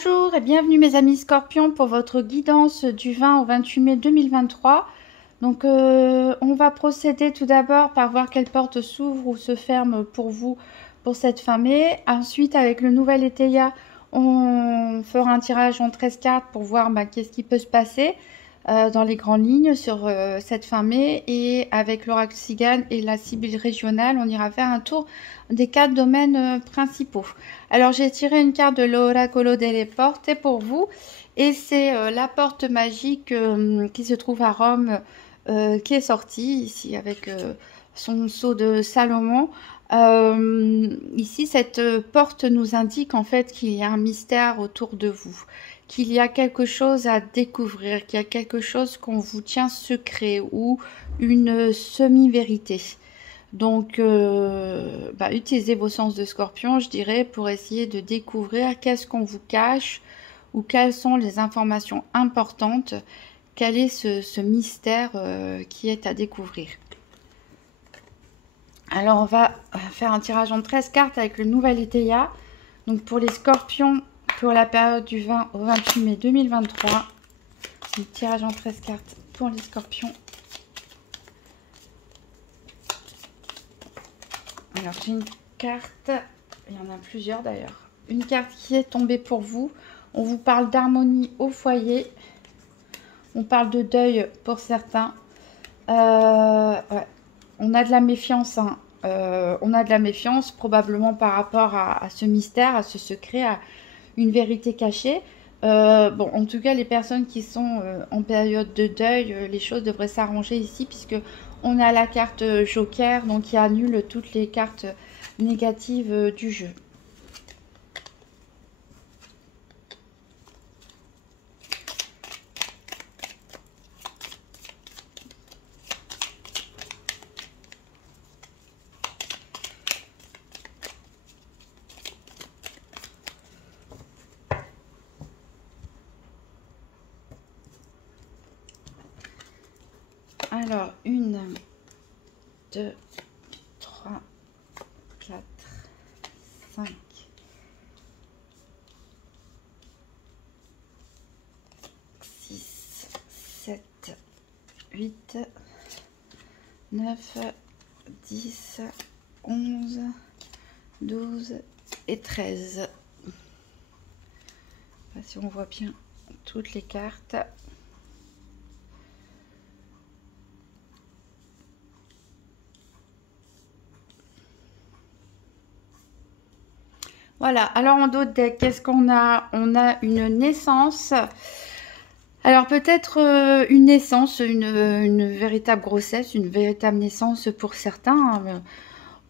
Bonjour et bienvenue mes amis Scorpions pour votre guidance du 20 au 28 mai 2023. Donc on va procéder tout d'abord par voir quelle porte s'ouvre ou se ferme pour vous pour cette fin mai. Ensuite avec le nouvel Étéia, on fera un tirage en 13 cartes pour voir qu'est-ce qui peut se passer dans les grandes lignes sur cette fin mai. Et avec l'oracle Cigane et la Sibylle régionale, on ira faire un tour des 4 domaines principaux. Alors j'ai tiré une carte de l'Oracolo delle Porte pour vous et c'est la porte magique qui se trouve à Rome qui est sortie ici avec son sceau de Salomon. Ici cette porte nous indique en fait qu'il y a un mystère autour de vous, qu'il y a quelque chose à découvrir, qu'il y a quelque chose qu'on vous tient secret ou une semi-vérité. Donc, utilisez vos sens de Scorpion, je dirais, pour essayer de découvrir qu'est-ce qu'on vous cache ou quelles sont les informations importantes, quel est ce mystère qui est à découvrir. Alors, on va faire un tirage en 13 cartes avec le nouvel Étéia. Donc, pour les Scorpions, pour la période du 20 au 28 mai 2023, c'est un tirage en 13 cartes pour les Scorpions. Alors j'ai une carte, il y en a plusieurs d'ailleurs, une carte qui est tombée pour vous. On vous parle d'harmonie au foyer, on parle de deuil pour certains. Ouais. On a de la méfiance, hein. On a de la méfiance probablement par rapport à ce mystère, à ce secret, à une vérité cachée. Bon, en tout cas, les personnes qui sont en période de deuil, les choses devraient s'arranger ici puisque on a la carte Joker, donc qui annule toutes les cartes négatives du jeu. Alors, 1, 2, 3, 4, 5, 6, 7, 8, 9, 10, 11, 12 et 13. Si on voit bien toutes les cartes. Voilà, alors en d'autres decks, qu'est-ce qu'on a? On a une naissance. Alors peut-être une naissance, une véritable grossesse, une véritable naissance pour certains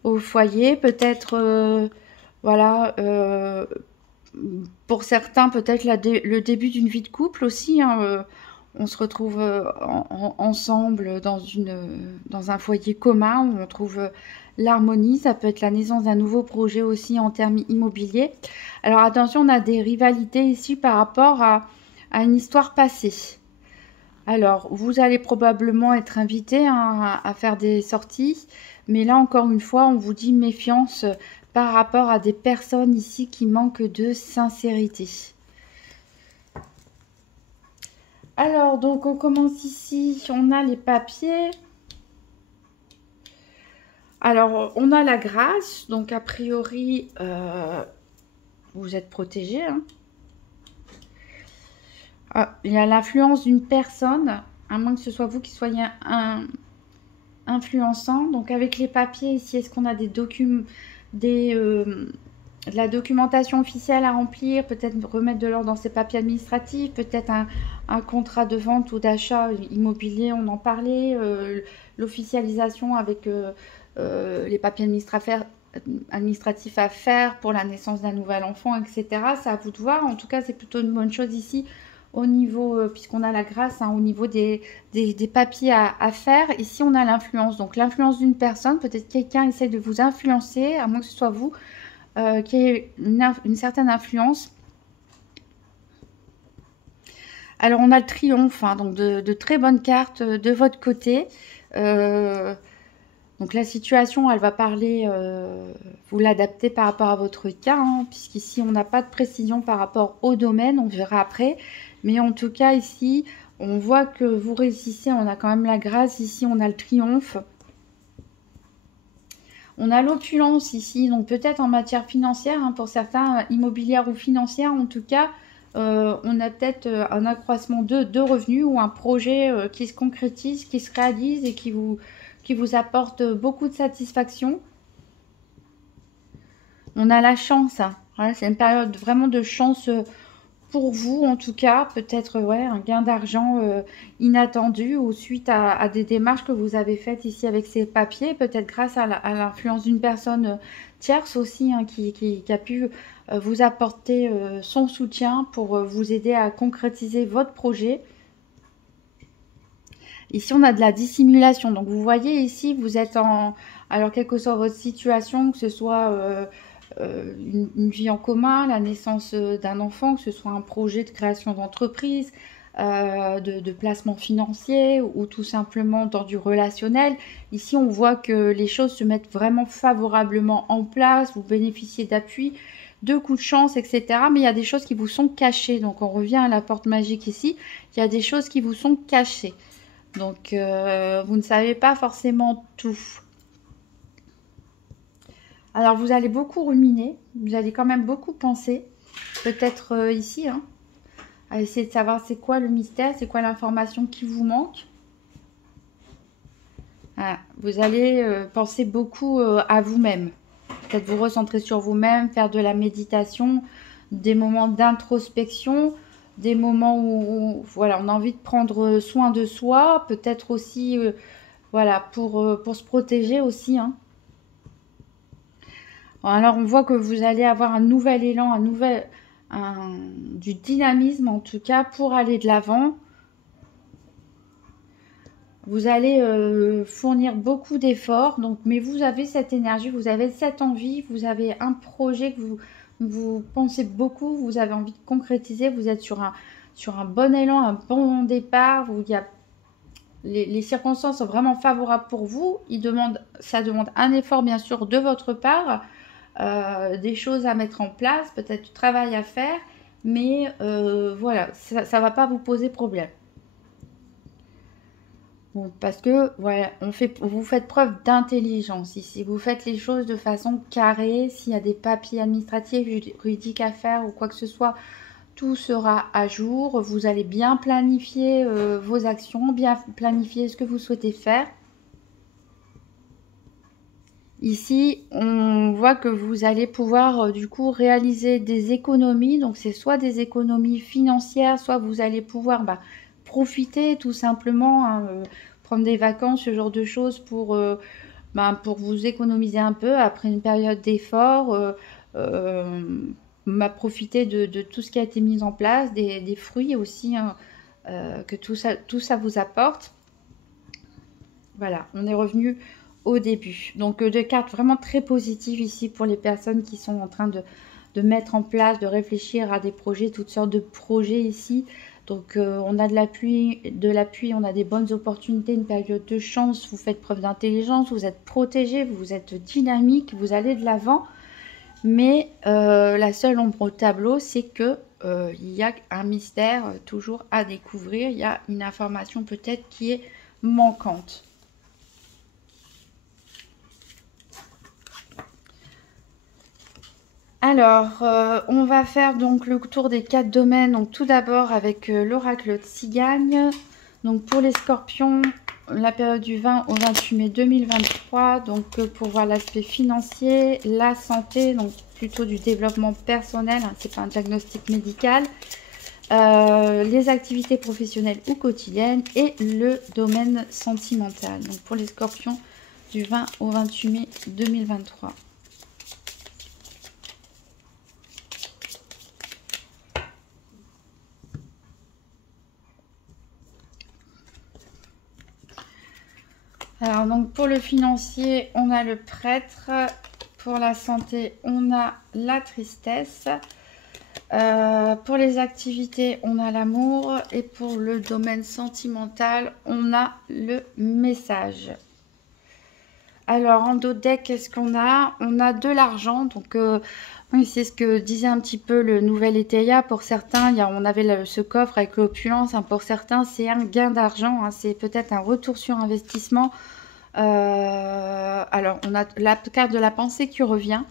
au foyer. Peut-être, voilà, pour certains, peut-être le début d'une vie de couple aussi. Hein, on se retrouve ensemble dans un foyer commun où on trouve l'harmonie. Ça peut être la naissance d'un nouveau projet aussi en termes immobiliers. Alors attention, on a des rivalités ici par rapport à une histoire passée. Alors, vous allez probablement être invité à faire des sorties. Mais là, encore une fois, on vous dit méfiance par rapport à des personnes ici qui manquent de sincérité. Alors, donc, on commence ici. On a les papiers. Alors, on a la grâce. Donc, a priori, vous êtes protégé. Hein. Ah, il y a l'influence d'une personne, à moins que ce soit vous qui soyez influençant. Donc, avec les papiers ici, est-ce qu'on a des documents, de la documentation officielle à remplir, peut-être remettre de l'ordre dans ces papiers administratifs, peut-être un contrat de vente ou d'achat immobilier, on en parlait, l'officialisation avec les papiers administratifs à faire pour la naissance d'un nouvel enfant, etc. C'est à vous de voir. En tout cas, c'est plutôt une bonne chose ici au niveau, puisqu'on a la grâce, hein, au niveau des papiers à faire. Ici, on a l'influence. Donc, l'influence d'une personne, peut-être quelqu'un essaie de vous influencer, à moins que ce soit vous, qui ait une certaine influence. Alors, on a le triomphe, hein, donc de très bonnes cartes de votre côté. Donc, la situation, elle va parler vous l'adaptez par rapport à votre cas, hein, puisqu'ici on n'a pas de précision par rapport au domaine, on verra après. Mais en tout cas ici, on voit que vous réussissez, on a quand même la grâce, ici on a le triomphe. On a l'opulence ici, donc peut-être en matière financière, hein, pour certains, immobilière ou financière en tout cas, on a peut-être un accroissement de revenus ou un projet qui se concrétise, qui se réalise et qui vous apporte beaucoup de satisfaction. On a la chance, hein. Voilà, c'est une période vraiment de chance pour vous en tout cas, peut-être ouais, un gain d'argent inattendu ou suite à des démarches que vous avez faites ici avec ces papiers, peut-être grâce à l'influence d'une personne tierce aussi, hein, qui a pu vous apporter son soutien pour vous aider à concrétiser votre projet. Ici, on a de la dissimulation. Donc, vous voyez ici, vous êtes en... Alors, quelle que soit votre situation, que ce soit une vie en commun, la naissance d'un enfant, que ce soit un projet de création d'entreprise, de placement financier ou tout simplement dans du relationnel. Ici, on voit que les choses se mettent vraiment favorablement en place. Vous bénéficiez d'appui, de coups de chance, etc. Mais il y a des choses qui vous sont cachées. Donc, on revient à la porte magique ici. Il y a des choses qui vous sont cachées. Donc, vous ne savez pas forcément tout. Alors, vous allez beaucoup ruminer. Vous allez quand même beaucoup penser. Peut-être ici, hein, à essayer de savoir c'est quoi le mystère, c'est quoi l'information qui vous manque. Voilà. Vous allez penser beaucoup à vous-même. Peut-être vous recentrer sur vous-même, faire de la méditation, des moments d'introspection, des moments où, voilà, on a envie de prendre soin de soi, peut-être aussi voilà, pour se protéger aussi, hein. Alors on voit que vous allez avoir un nouvel élan, du dynamisme en tout cas pour aller de l'avant. Vous allez fournir beaucoup d'efforts, donc, mais vous avez cette énergie, vous avez cette envie, vous avez un projet que vous pensez beaucoup, vous avez envie de concrétiser, vous êtes sur un bon élan, un bon départ, où il y a, les circonstances sont vraiment favorables pour vous. Ça demande un effort bien sûr de votre part, des choses à mettre en place, peut-être du travail à faire, mais voilà, ça ne va pas vous poser problème. Bon, parce que voilà, vous faites preuve d'intelligence ici. Vous faites les choses de façon carrée. S'il y a des papiers administratifs, juridiques à faire ou quoi que ce soit, tout sera à jour. Vous allez bien planifier vos actions, bien planifier ce que vous souhaitez faire. Ici, on voit que vous allez pouvoir du coup réaliser des économies. Donc, c'est soit des économies financières, soit vous allez pouvoir profiter tout simplement, hein, prendre des vacances, ce genre de choses pour vous économiser un peu après une période d'effort, profiter de tout ce qui a été mis en place, des fruits aussi, hein, que tout ça vous apporte. Voilà, on est revenu au début. Donc, des cartes vraiment très positives ici pour les personnes qui sont en train de mettre en place, de réfléchir à des projets, toutes sortes de projets ici. Donc, on a de l'appui, on a des bonnes opportunités, une période de chance, vous faites preuve d'intelligence, vous êtes protégé, vous êtes dynamique, vous allez de l'avant. Mais la seule ombre au tableau, c'est que il y a un mystère toujours à découvrir, il y a une information peut-être qui est manquante. Alors, on va faire donc le tour des 4 domaines. Donc, tout d'abord avec l'oracle de Cigagne. Donc, pour les scorpions, la période du 20 au 28 mai 2023. Donc, pour voir l'aspect financier, la santé, donc plutôt du développement personnel, hein, c'est pas un diagnostic médical. Les activités professionnelles ou quotidiennes et le domaine sentimental. Donc, pour les scorpions, du 20 au 28 mai 2023. Alors, donc pour le financier, on a le prêtre. Pour la santé, on a la tristesse. Pour les activités, on a l'amour. Et pour le domaine sentimental, on a le message. Alors, en dos de deck, qu'est-ce qu'on a? On a de l'argent. Donc, oui, c'est ce que disait un petit peu le nouvel Eteia. Pour certains, on avait ce coffre avec l'opulence. Hein. Pour certains, c'est un gain d'argent. Hein. C'est peut-être un retour sur investissement. Alors, on a la carte de la pensée qui revient.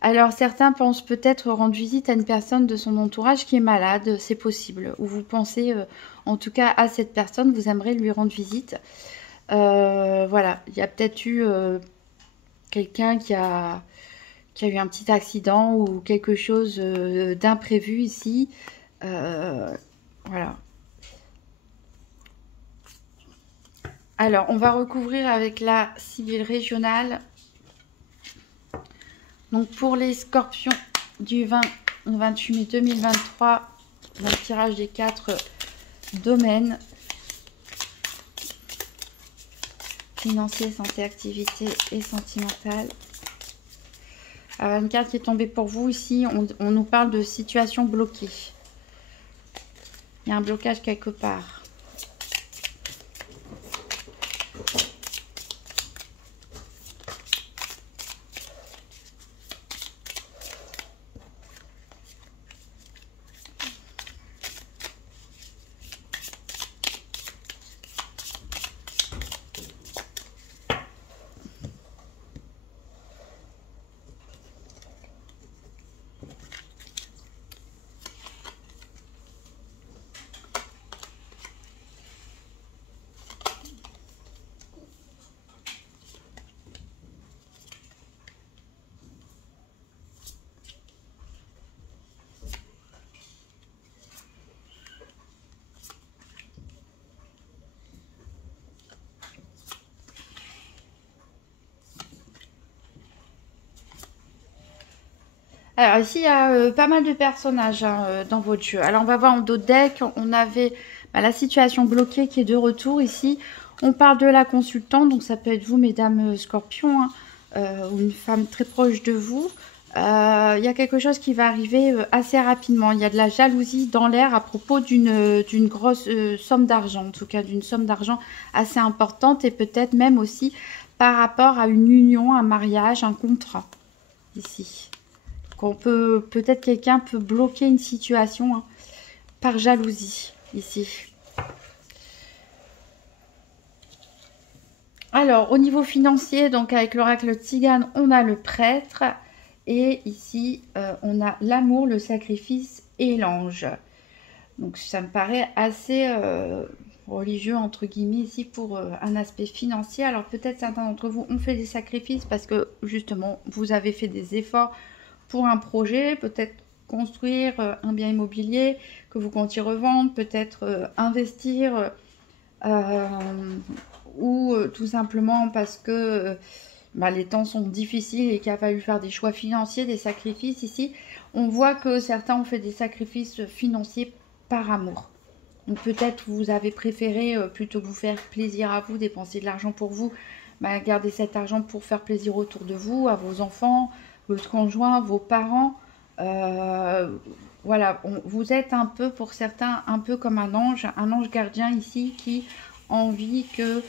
Alors, certains pensent peut-être rendre visite à une personne de son entourage qui est malade. C'est possible. Ou vous pensez, en tout cas, à cette personne. Vous aimeriez lui rendre visite. Voilà, il y a peut-être eu quelqu'un qui a eu un petit accident ou quelque chose d'imprévu ici. Voilà. Alors, on va recouvrir avec la civile régionale. Donc, pour les scorpions du 20 au 28 mai 2023, dans le tirage des 4 domaines. Financier, santé, activité et sentimentale. Alors, une carte qui est tombée pour vous ici, on nous parle de situation bloquée. Il y a un blocage quelque part. Alors ici, il y a pas mal de personnages hein, dans votre jeu. Alors on va voir en dos de deck, on avait la situation bloquée qui est de retour ici. On parle de la consultante, donc ça peut être vous, mesdames Scorpions, hein, ou une femme très proche de vous. Il y a quelque chose qui va arriver assez rapidement. Il y a de la jalousie dans l'air à propos d'une grosse somme d'argent, en tout cas d'une somme d'argent assez importante et peut-être même aussi par rapport à une union, un mariage, un contrat ici. Peut-être quelqu'un peut bloquer une situation hein, par jalousie ici. Alors au niveau financier, donc avec l'oracle Tzigane, on a le prêtre et ici on a l'amour, le sacrifice et l'ange. Donc ça me paraît assez religieux entre guillemets ici pour un aspect financier. Alors peut-être certains d'entre vous ont fait des sacrifices parce que justement vous avez fait des efforts pour un projet, peut-être construire un bien immobilier que vous comptiez revendre, peut-être investir ou tout simplement parce que les temps sont difficiles et qu'il a fallu faire des choix financiers, des sacrifices ici. On voit que certains ont fait des sacrifices financiers par amour. Donc peut-être vous avez préféré, plutôt que vous faire plaisir à vous, dépenser de l'argent pour vous, garder cet argent pour faire plaisir autour de vous, à vos enfants, votre conjoint, vos parents. Voilà, vous êtes un peu, pour certains, un peu comme un ange gardien ici qui a envie que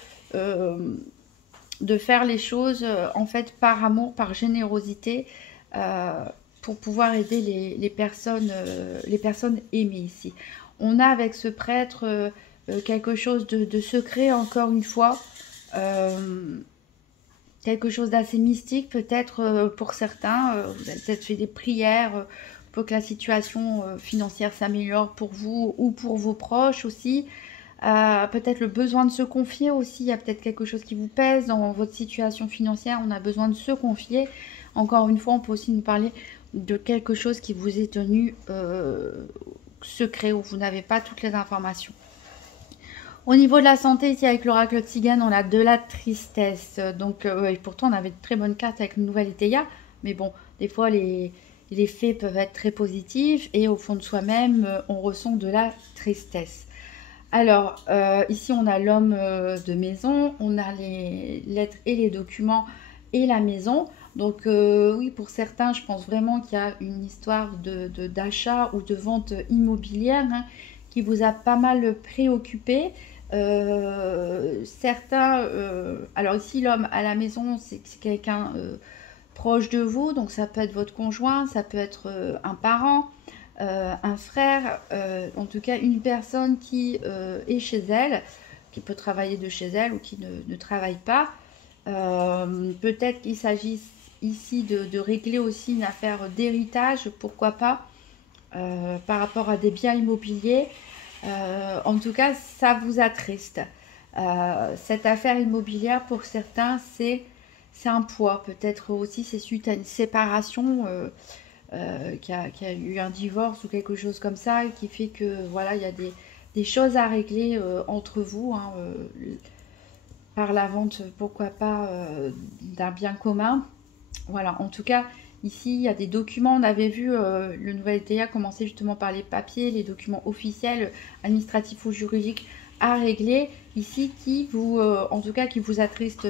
de faire les choses en fait par amour, par générosité, pour pouvoir aider les personnes aimées ici. On a avec ce prêtre quelque chose de secret, encore une fois, quelque chose d'assez mystique peut-être pour certains. Vous avez peut-être fait des prières pour que la situation financière s'améliore pour vous ou pour vos proches aussi. Peut-être le besoin de se confier aussi. Il y a peut-être quelque chose qui vous pèse dans votre situation financière. On a besoin de se confier. Encore une fois, on peut aussi nous parler de quelque chose qui vous est tenu secret, où vous n'avez pas toutes les informations. Au niveau de la santé, ici avec l'oracle Tzigane, on a de la tristesse. Donc, et pourtant, on avait de très bonnes cartes avec le nouvel Eteia. Mais bon, des fois, les faits peuvent être très positifs. Et au fond de soi-même, on ressent de la tristesse. Alors, ici, on a l'homme de maison. On a les lettres et les documents et la maison. Donc, oui, pour certains, je pense vraiment qu'il y a une histoire d'achat ou de vente immobilière hein, qui vous a pas mal préoccupé. Certains, alors ici l'homme à la maison, c'est quelqu'un proche de vous, donc ça peut être votre conjoint, ça peut être un parent, un frère, en tout cas une personne qui est chez elle, qui peut travailler de chez elle ou qui ne travaille pas. Peut-être qu'il s'agit ici de régler aussi une affaire d'héritage, pourquoi pas, par rapport à des biens immobiliers. En tout cas, ça vous attriste. Cette affaire immobilière, pour certains, c'est un poids. Peut-être aussi c'est suite à une séparation, qu'il y a eu un divorce ou quelque chose comme ça, qui fait que voilà, il y a des choses à régler entre vous, hein, par la vente, pourquoi pas, d'un bien commun. Voilà, en tout cas, ici, il y a des documents. On avait vu le nouvel ETA commencer justement par les papiers, les documents officiels, administratifs ou juridiques à régler. Ici, qui vous, en tout cas, qui vous attristent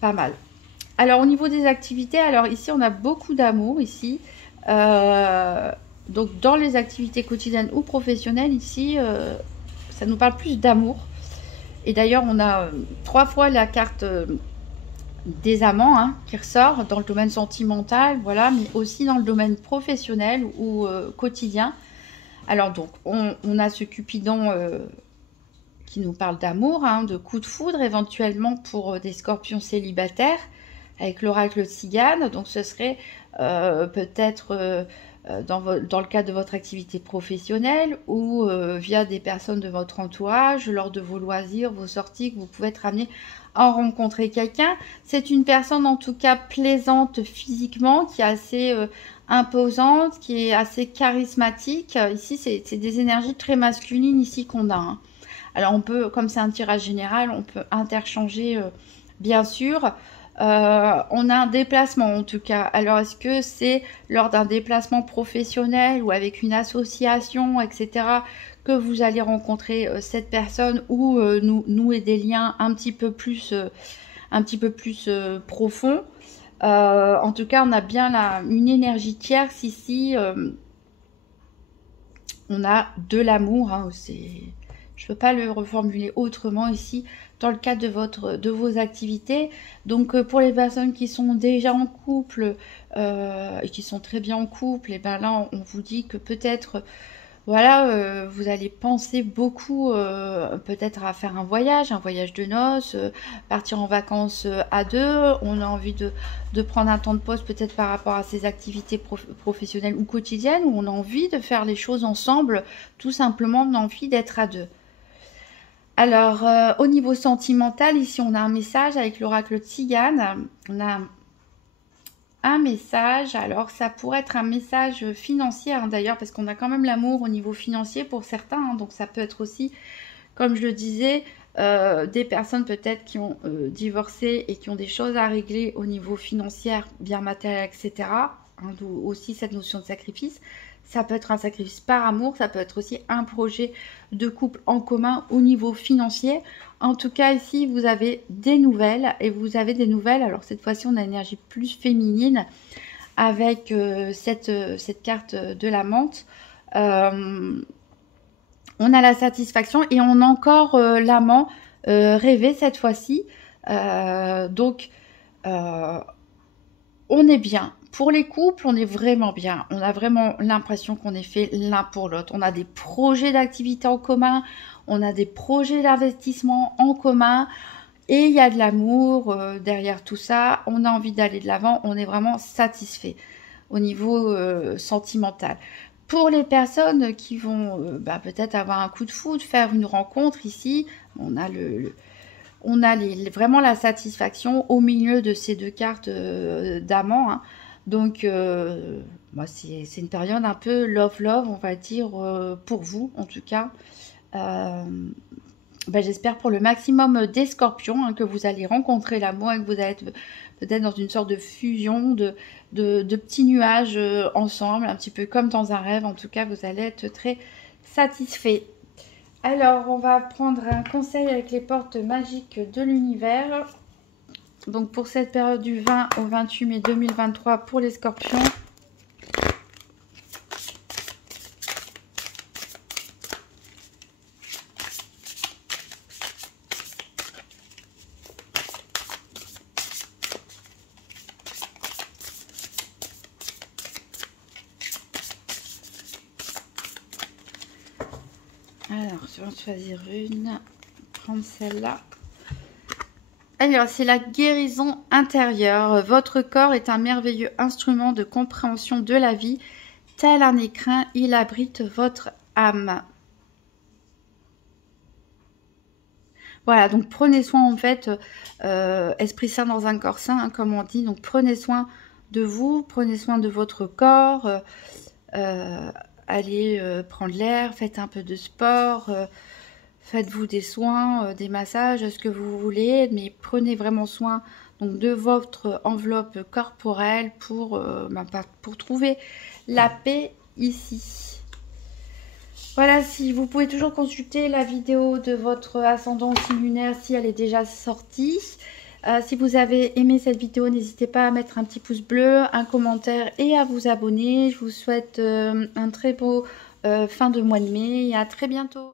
pas mal. Alors, au niveau des activités, alors ici, on a beaucoup d'amour, ici. Donc, dans les activités quotidiennes ou professionnelles, ici, ça nous parle plus d'amour. Et d'ailleurs, on a 3 fois la carte des amants, hein, qui ressort dans le domaine sentimental, voilà, mais aussi dans le domaine professionnel ou quotidien. Alors donc, on a ce Cupidon qui nous parle d'amour, hein, de coup de foudre éventuellement pour des scorpions célibataires avec l'oracle Tzigane. Donc ce serait peut-être dans le cadre de votre activité professionnelle ou via des personnes de votre entourage, lors de vos loisirs, vos sorties, que vous pouvez être amené à rencontrer quelqu'un. C'est une personne en tout cas plaisante physiquement, qui est assez imposante, qui est assez charismatique. Ici, c'est des énergies très masculines ici qu'on a, hein. Alors on peut, comme c'est un tirage général, on peut interchanger bien sûr. On a un déplacement en tout cas. Alors est-ce que c'est lors d'un déplacement professionnel ou avec une association, etc., que vous allez rencontrer cette personne ou nouer des liens un petit peu plus profonds. En tout cas, on a bien une énergie tierce ici. On a de l'amour, hein, je ne peux pas le reformuler autrement ici, dans le cadre de vos activités. Donc pour les personnes qui sont déjà en couple et qui sont très bien en couple, et ben là on vous dit que peut-être voilà, vous allez penser beaucoup peut-être à faire un voyage de noces, partir en vacances à deux. On a envie de prendre un temps de pause peut-être par rapport à ses activités professionnelles ou quotidiennes, où on a envie de faire les choses ensemble, tout simplement on a envie d'être à deux. Alors, au niveau sentimental, ici on a un message avec l'oracle Tzigane. On a un message, alors ça pourrait être un message financier, hein, d'ailleurs, parce qu'on a quand même l'amour au niveau financier pour certains, hein, donc ça peut être aussi, comme je le disais, des personnes peut-être qui ont divorcé et qui ont des choses à régler au niveau financier, bien matériel, etc. Hein, d'où aussi cette notion de sacrifice. Ça peut être un sacrifice par amour, ça peut être aussi un projet de couple en commun au niveau financier. En tout cas, ici, vous avez des nouvelles, et vous avez des nouvelles. Alors, cette fois-ci, on a une énergie plus féminine avec cette carte de la menthe. On a la satisfaction et on a encore l'amant rêvé cette fois-ci. Donc, on est bien. Pour les couples, on est vraiment bien. On a vraiment l'impression qu'on est fait l'un pour l'autre. On a des projets d'activité en commun, on a des projets d'investissement en commun, et il y a de l'amour derrière tout ça. On a envie d'aller de l'avant, on est vraiment satisfait au niveau sentimental. Pour les personnes qui vont peut-être avoir un coup de foudre, faire une rencontre ici, on a vraiment la satisfaction au milieu de ces deux cartes d'amant, hein. Donc, c'est une période un peu love, on va dire, pour vous, en tout cas. J'espère pour le maximum des scorpions, hein, que vous allez rencontrer l'amour et que vous allez être peut-être dans une sorte de fusion, de petits nuages ensemble, un petit peu comme dans un rêve. En tout cas, vous allez être très satisfait. Alors, on va prendre un conseil avec les portes magiques de l'univers. Donc, pour cette période du 20 au 28 mai 2023 pour les scorpions. Alors, je vais en choisir une. Prendre celle-là. Alors, c'est la guérison intérieure. Votre corps est un merveilleux instrument de compréhension de la vie. Tel un écrin, il abrite votre âme. Voilà, donc prenez soin en fait, esprit sain dans un corps sain, hein, comme on dit. Donc prenez soin de vous, prenez soin de votre corps. Allez prendre l'air, faites un peu de sport. Faites-vous des soins, des massages, ce que vous voulez, mais prenez vraiment soin donc, de votre enveloppe corporelle pour trouver la paix ici. Voilà, si vous pouvez toujours consulter la vidéo de votre ascendant aussi lunaire si elle est déjà sortie. Si vous avez aimé cette vidéo, n'hésitez pas à mettre un petit pouce bleu, un commentaire et à vous abonner. Je vous souhaite un très beau fin de mois de mai et à très bientôt.